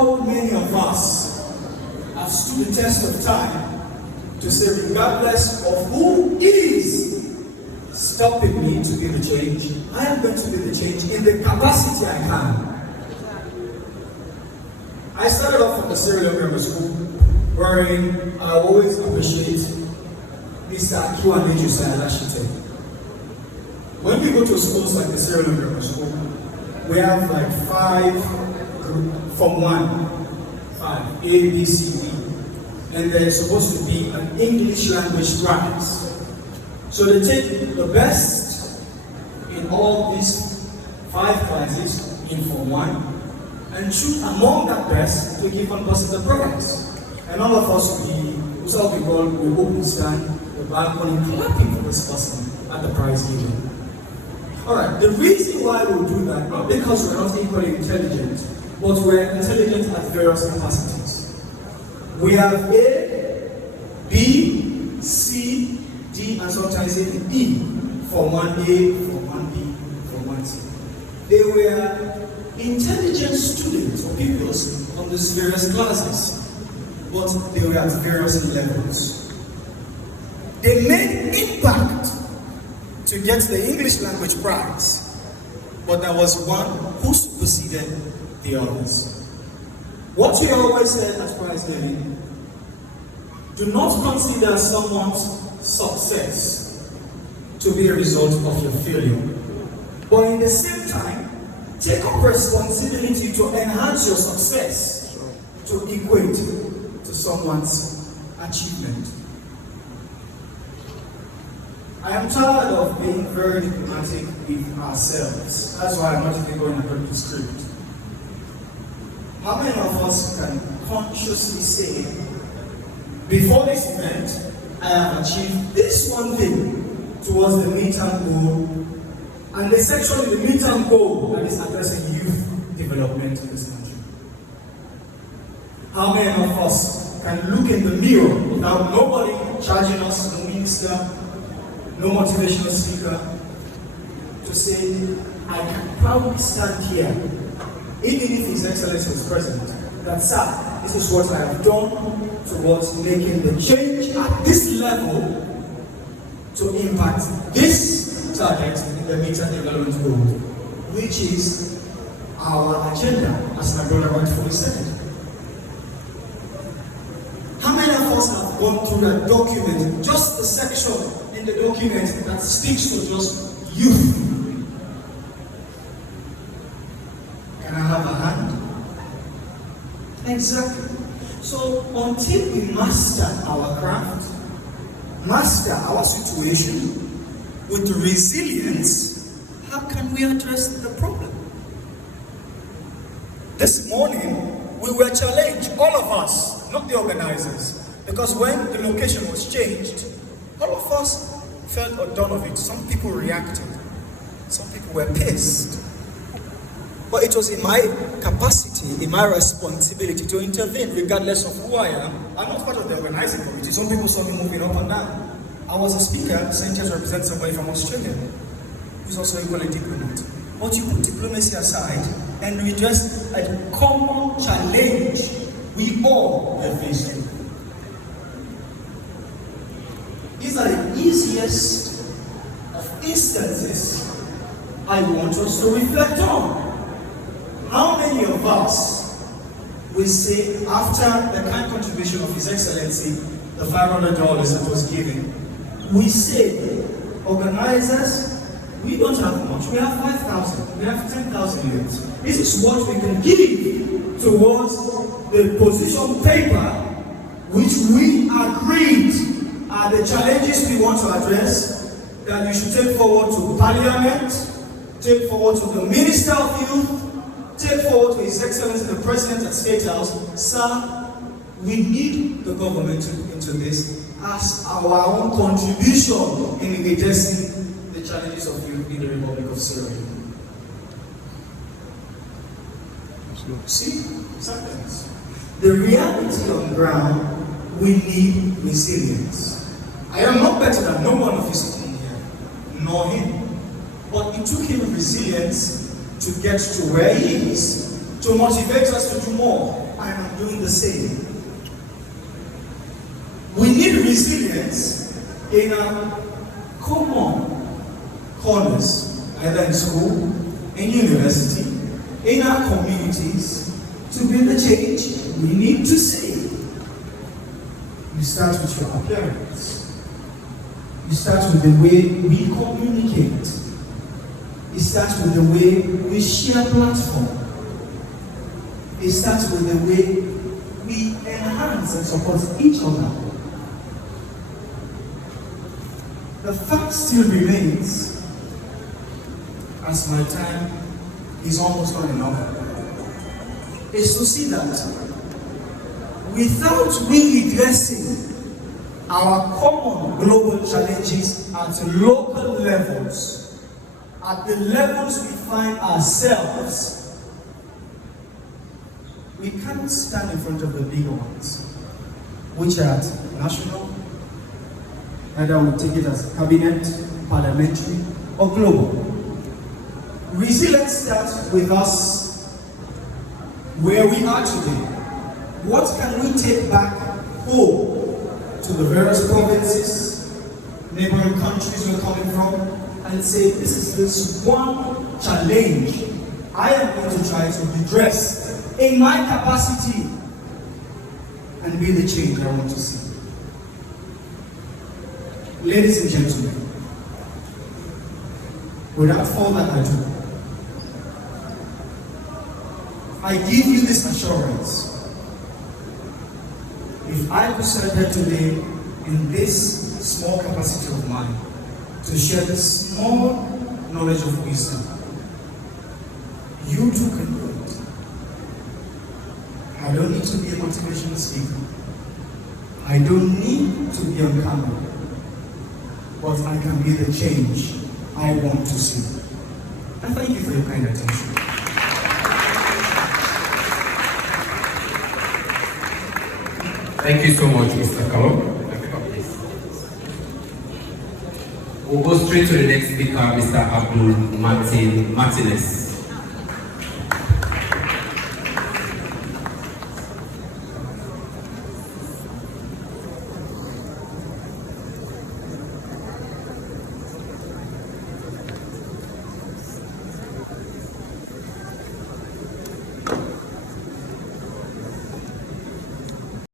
how many of us have stood the test of time to say, regardless of who is stopping me to be the change, I am going to be the change in the capacity I can. I started off from the serial grammar school, wherein I always appreciate Mr. Akiwande Junisa. When we go to schools like the serial grammar school, we have like 5 from 5, A, B, C, D, and there's supposed to be an English language practice. So they take the best in all these 5 classes in Form 1 and choose among that best to give one person the prize. And all of us will open stand, the balcony, clapping for this person at the prize giving. Alright, the reason why we do that, not because we're not equally intelligent, but we're intelligent at various capacities. We have A, B, C, D, and sometimes even E, for 1A, for 1B, for 1C. They were intelligent students or pupils on these various classes, but they were at various levels. They made impact to get the English language prize, but there was one who superseded the others. What we always said as prize giving, do not consider someone's success to be a result of your failure, but in the same time, take up responsibility to enhance your success to equate to someone's achievement. I am tired of being very diplomatic with ourselves. That's why I'm not even going according to script. How many of us can consciously say, before this event, I have achieved this one thing towards the midterm goal, and the section in the midterm goal that is addressing youth development in this country? How many of us can look in the mirror without nobody charging us, no minister, no motivational speaker, to say, I can proudly stand here, even if His Excellency is present, that, sir, this is what I have done towards making the change at this level to impact this target in the midterm development goal, which is our agenda, as my brother rightfully said. How many of us have gone through that document, just the section in the document that speaks to just youth? Can I have a hand? Exactly. So until we master our craft, master our situation with resilience, how can we address the problem? This morning, we were challenged, all of us, not the organizers, because when the location was changed, all of us felt or done of it. Some people reacted, some people were pissed. But it was in my capacity, in my responsibility to intervene, regardless of who I am. I'm not part of the organizing committee. Some people saw me moving up and down. I was a speaker sent here to represent somebody from Australia, who's also equally a diplomat. But you put diplomacy aside and redress a common challenge we all are faced with. These are the easiest of instances I want us to reflect on. How many of us will say, after the kind contribution of His Excellency, the $500 that was given, we say, organizers, we don't have much. We have 5,000. We have 10,000 units. This is what we can give towards the position paper which we agreed are the challenges we want to address, that you should take forward to Parliament, take forward to the Minister of Youth, take forward to His Excellency the President at State House. Sir, we need the government into this as our own contribution in addressing the challenges of youth in the Republic of Syria. See, sometimes the reality on ground, we need resilience. I am not better than no one of you sitting here, nor him. But it took him resilience to get to where he is, to motivate us to do more. I am doing the same. We need resilience in our common corners, either in school, in university, in our communities, to bring the change we need to see. You start with your appearance. You start with the way we communicate. It starts with the way we share platform. It starts with the way we enhance and support each other. The fact still remains, as my time is almost running out, is to see that without we addressing our common global challenges at local levels, at the levels we find ourselves, we can't stand in front of the bigger ones, which are at national, either we take it as cabinet, parliamentary, or global. Resilience starts with us where we are today. What can we take back home to the various provinces, neighboring countries we're coming from, and say, this is this one challenge I am going to try to address in my capacity and be the change I want to see. Ladies and gentlemen, without further ado, I give you this assurance. If I could stand here today in this small capacity of mine to share this small knowledge of wisdom, you too can do it. I don't need to be a motivational speaker. I don't need to be on camera. But I can be the change I want to see. And thank you for your kind attention. Thank you so much, Mr. Kallon. We'll go straight to the next speaker, Mr. Abdul Martinez.